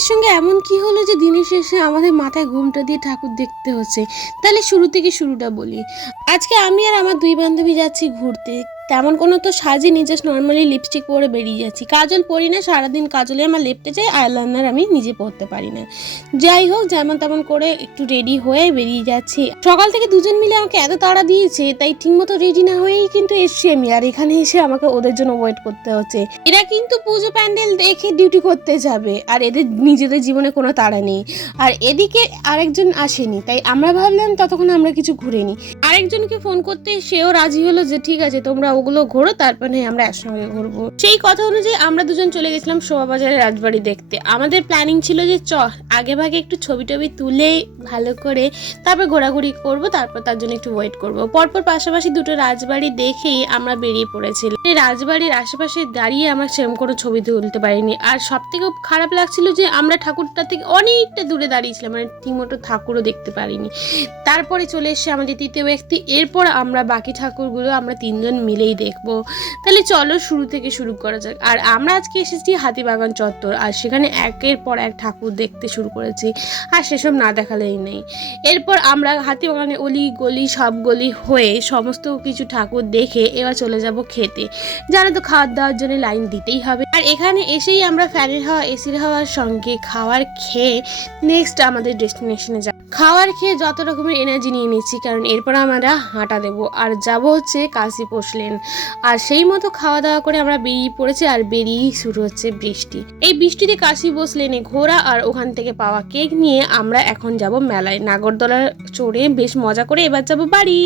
আমাদের সঙ্গে এমন কি হলো যে দিনের শেষে আমাদের মাথায় ঘুমটা দিয়ে ঠাকুর দেখতে হচ্ছে। তাহলে শুরু থেকে শুরুটা বলি। আজকে আমি আর আমার দুই বান্ধবী যাচ্ছি ঘুরতে। তেমন কোনো তো সাজিনি, জাস্ট নর্মালি লিপস্টিক পরে বেরিয়ে যাচ্ছি। কাজল পরি না, সারাদিন কাজলে আমার লেপটে যায়, আইলাইনার আমি নিজে পরতে পারি না। যাই হোক, যেমন তেমন করে একটু রেডি হয়ে বেরিয়ে যাচ্ছি। সকাল থেকে দুজন মিলে আমাকে এত তাড়া দিয়েছে, তাই ঠিকমতো রেডি না হয়েই কিন্তু এসছি আমি। আর এখানে এসে আমাকে ওদের জন্য ওয়েট করতে হচ্ছে। এরা কিন্তু পুজো প্যান্ডেল দেখে ডিউটি করতে যাবে, আর এদের নিজেদের জীবনে কোনো তাড়া নেই। আর এদিকে আরেকজন আসেনি, তাই আমরা ভাবলাম ততক্ষণ আমরা কিছু ঘুরে নিই। আরেকজনকে ফোন করতে সেও রাজি হলো যে ঠিক আছে তোমরা ওগুলো ঘোরো, তারপরে আমরা একসঙ্গে ঘুরবো। সেই কথা অনুযায়ী আমরা দুজন চলে গেছিলাম শোভাবাজারের রাজবাড়ি দেখতে। আমাদের প্ল্যানিং ছিল যে আগে ভাগে একটু ছবি টবি তুলে ভালো করে তারপর ঘোরাঘুরি করব, তারপর তার জন্য একটু ওয়েট করব। পরপর পাশাপাশি দুটো রাজবাড়ি দেখেই আমরা বেরিয়ে পড়েছিলাম। এই রাজবাড়ির আশেপাশে দাঁড়িয়ে আমরা সেরকম কোনো ছবি তুলতে পারিনি। আর সব থেকে খারাপ লাগছিল যে আমরা ঠাকুরটা থেকে অনেকটা দূরে দাঁড়িয়েছিলাম, মানে ঠিকমতো ঠাকুরও দেখতে পারিনি। তারপরে চলে এসছে আমাদের তৃতীয় ব্যক্তি। এরপর আমরা বাকি ঠাকুরগুলো আমরা তিনজন মিলেই দেখবো। তাহলে চলো শুরু থেকে শুরু করা যাক। আর আমরা আজকে এসেছি হাতিবাগান চত্বর, আর সেখানে একের পর এক ঠাকুর দেখতে শুরু করেছি, আর সেসব না দেখালেই নেই। এরপর আমরা হাতিবাগানে অলি গলি সব গলি হয়ে সমস্ত কিছু ঠাকুর দেখে এবার চলে যাব খেতে। জানো তো খাওয়ার দাওয়ার জন্য লাইন দিতেই হবে। আর এখানে এসেই আমরা ফ্যানের হাওয়া এসির হাওয়ার সঙ্গে খাওয়ার খেয়ে নেক্সট আমাদের ডেস্টিনেশনে যাব। খাওয়ার খেয়ে যত রকমের এনার্জি নিয়ে নিচ্ছি, কারণ এরপর আমরা হাঁটা দেবো আর যাব হচ্ছে কাশী পৌঁছলেন। আর সেই মতো খাওয়া দাওয়া করে আমরা বেরিয়ে পড়েছি, আর বেরিয়েই শুরু হচ্ছে বৃষ্টি। এই বৃষ্টিতে কাশী পৌঁছলেনে ঘোরা আর ওখান থেকে পাওয়া কেক নিয়ে আমরা এখন যাব মেলায়। নাগরদোলার চড়ে বেশ মজা করে এবার যাব বাড়ি।